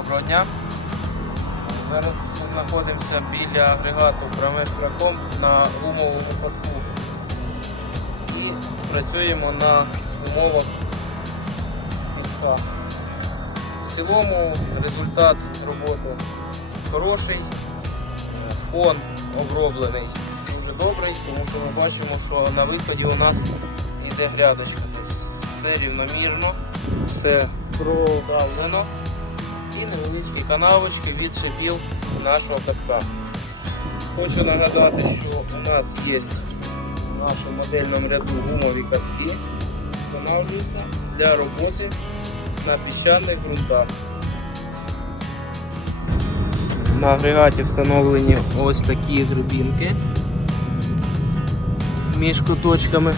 доброго дня. Зараз знаходимося біля агрегату Проместраком на умову випадку. І працюємо на умовах піска. В цілому результат роботи хороший, фон оброблений дуже добрий, тому що ми бачимо, що на виході у нас йде грядочка. Все рівномірно, все продавлено і невеличкі канавочки від шипіл нашого катка. Хочу нагадати, що у нас є в нашому модельному ряду гумові катки, встановлюються для роботи на піщаних ґрунтах. На агрегаті встановлені ось такі грубінки між куточками.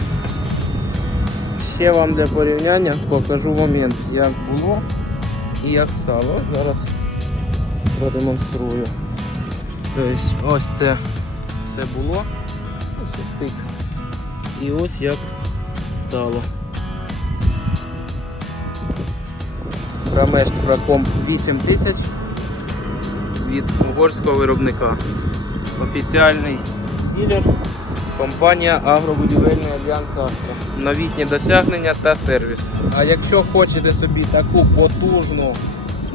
Ще вам для порівняння покажу момент, як було і як стало. Зараз продемонструю. Тобто ось це все було. Ось ось тик. І ось як стало. Промест Фраком 8000 від угорського виробника. Офіціальний ділер компанія Агробудівельний Альянс Астра. Новітні досягнення та сервіс. А якщо хочете собі таку потужну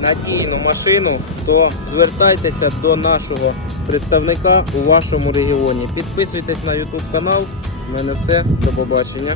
надійну машину, то звертайтеся до нашого представника у вашому регіоні. Підписуйтесь на YouTube канал. У мене все. До побачення.